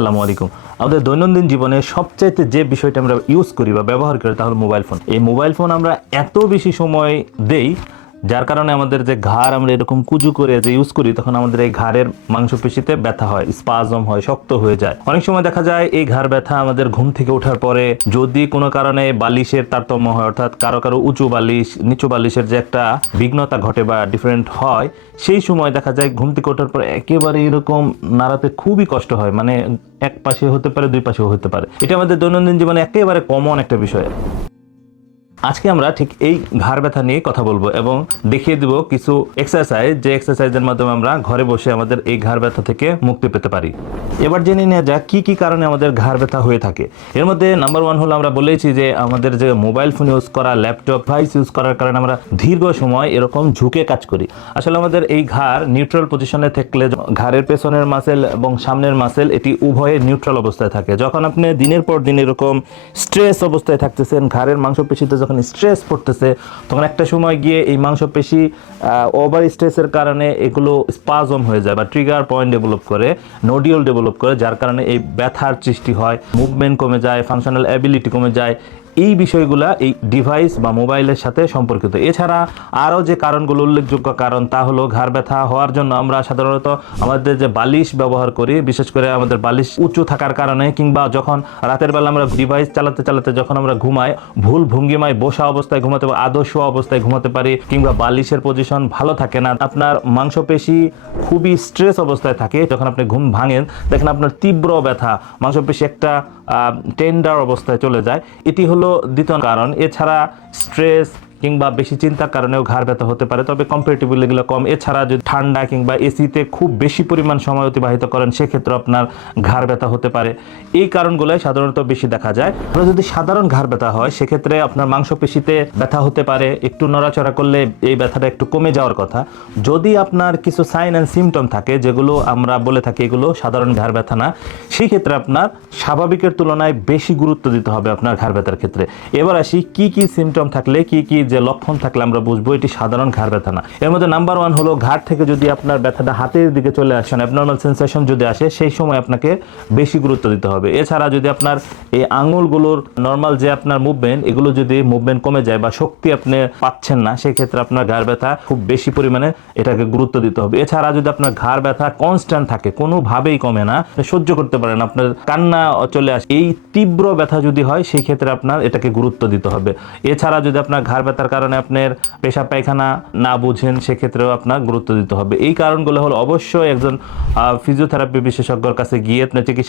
আসসালামু আলাইকুম। আমাদের দৈনন্দিন জীবনে সবচাইতে যে বিষয়টা আমরা ইউজ করি বা ব্যবহার করি তা হলো মোবাইল ফোন। এই মোবাইল ফোন আমরা এত বেশি সময় দেই, যার কারণে আমাদের যে ঘাড় আমরা এরকম কুজু করে যে ইউজ করি, তখন আমাদের এই ঘাড়ের মাংসপেশিতে ব্যথা হয়, স্পাজম হয়, শক্ত হয়ে যায়। অনেক সময় দেখা যায় এই ঘাড় ব্যথা আমাদের ঘুম থেকে ওঠার পরে যদি কোনো কারণে বালিশের তারতম্য হয়, অর্থাৎ কারো কারো উঁচু বালিশ নিচু বালিশের যে একটা বিঘ্নতা ঘটে বা ডিফারেন্ট হয়, সেই সময় দেখা যায় ঘুম থেকে ওঠার পর একেবারে এরকম নাড়াতে খুবই কষ্ট হয়। মানে এক পাশে হতে পারে, দুই পাশেও হতে পারে। এটা আমাদের দৈনন্দিন জীবনে একেবারে কমন একটা বিষয়। আজকে আমরা ঠিক এই ঘাড় ব্যথা নিয়ে কথা বলবো এবং দেখিয়ে দিব কিছু এক্সারসাইজ, যে এক্সারসাইজের মাধ্যমে আমরা ঘরে বসে আমাদের এই ঘাড় ব্যথা থেকে মুক্তি পেতে পারি। এবার জেনে নেওয়া যাক কি কি কারণে আমাদের ঘাড় ব্যথা হয়ে থাকে। এর মধ্যে নাম্বার 1 হলো, আমরা বলেছি যে আমাদের যে মোবাইল ফোন ইউজ করা, ল্যাপটপ ডিভাইস ইউজ করার কারণে আমরা দীর্ঘ সময় এরকম ঝুঁকে কাজ করি। আসলে আমাদের এই ঘাড় নিউট্রাল পজিশনে থাকলে ঘাড়ের পেছনের মাসেল এবং সামনের মাসেল এটি উভয়ে নিউট্রাল অবস্থায় থাকে। যখন আপনি দিনের পর দিন এরকম স্ট্রেস অবস্থায় থাকতেছেন, ঘাড়ের মাংসপেশিতে যখন স্ট্রেস পড়তেছে, তখন একটা সময় গিয়ে এই মাংসপেশি ওভার স্ট্রেসের কারণে এগুলো স্পাজম হয়ে যায় বা ট্রিগার পয়েন্ট ডেভেলপ করে, নোডিউল ডেভেলপ করে, যার কারণে এই ব্যথার সৃষ্টি হয়, মুভমেন্ট কমে যায়, ফাংশনাল অ্যাবিলিটি কমে যায়। এই বিষয়গুলা এই ডিভাইস বা মোবাইলের সাথে সম্পর্কিত। এছাড়া আরও যে কারণগুলো উল্লেখযোগ্য কারণ, তা হলো ঘাড় ব্যথা হওয়ার জন্য আমরা সাধারণত আমাদের যে বালিশ ব্যবহার করি, বিশেষ করে আমাদের বালিশ উঁচু থাকার কারণে, কিংবা যখন রাতের বেলা আমরা ডিভাইস চালাতে চালাতে যখন আমরা ঘুমাই, ভুল ভঙ্গিমায় বসা অবস্থায় ঘুমাতে পারি, আদর্শ অবস্থায় ঘুমাতে পারি, কিংবা বালিশের পজিশন ভালো থাকে না, আপনার মাংসপেশি খুবই স্ট্রেস অবস্থায় থাকে, যখন আপনি ঘুম ভাঙেন দেখেন আপনার তীব্র ব্যথা, মাংসপেশি একটা টেন্ডার অবস্থায় চলে যায়। এটি হলো দ্বিতীয় কারণ। এছাড়া স্ট্রেস কিংবা বেশি চিন্তার কারণেও ঘাড় ব্যথা হতে পারে, তবে কম্পারেটিভলি এগুলো কম। এছাড়া যদি ঠান্ডা কিংবা এসিতে খুব বেশি পরিমাণ সময় অতিবাহিত করেন, সেক্ষেত্রে আপনার ঘাড় ব্যথা হতে পারে। এই কারণগুলোই সাধারণত বেশি দেখা যায়। আর যদি সাধারণ ঘাড় ব্যথা হয়, সেক্ষেত্রে আপনার মাংসপেশিতে ব্যথা হতে পারে, একটু নড়াচড়া করলে এই ব্যথাটা একটু কমে যাওয়ার কথা। যদি আপনার কিছু সাইন অ্যান্ড সিমটম থাকে, যেগুলো আমরা বলে থাকি এগুলো সাধারণ ঘাড় ব্যথা না, সেই ক্ষেত্রে আপনার স্বাভাবিকের তুলনায় বেশি গুরুত্ব দিতে হবে আপনার ঘাড় ব্যথার ক্ষেত্রে। এবার আসি কি কি সিমটম থাকলে, কি কি যে লক্ষণ থাকলে আমরা বুঝবো এটি সাধারণ ঘাড় ব্যথা না। এর মধ্যে নাম্বার 1 হলো, ঘাড় থেকে যদি আপনার ব্যথাটা হাতের দিকে চলে আসে, অ্যাবনর্মাল সেন্সেশন যদি আসে, সেই সময় আপনাকে বেশি গুরুত্ব দিতে হবে। এছাড়া যদি আপনার এই আঙুলগুলোর নর্মাল যে আপনার মুভমেন্ট, এগুলো যদি মুভমেন্ট কমে যায় বা শক্তি আপনি পাচ্ছেন না, সেই ক্ষেত্রে আপনার ঘাড় ব্যথা খুব বেশি পরিমাণে এটাকে গুরুত্ব দিতে হবে। এছাড়া যদি আপনার ঘাড় ব্যথা কনস্ট্যান্ট থাকে, কোনোভাবেই কমে না, সহ্য করতে পারেন, আপনার কান্না চলে আসে, এই তীব্র ব্যথা যদি হয়, সেই ক্ষেত্রে আপনার এটাকে গুরুত্ব দিতে হবে। এছাড়া যদি আপনার ঘাড় ব্যথার কারণে আপনার পেশাব পায়খানা না বুঝেন, সেক্ষেত্রেও আপনার গুরুত্ব দিতে হবে। এই কারণগুলো হলো অবশ্যই একজন ফিজিওথেরাপি বিশেষজ্ঞর কাছে গিয়ে আপনার চিকিৎসা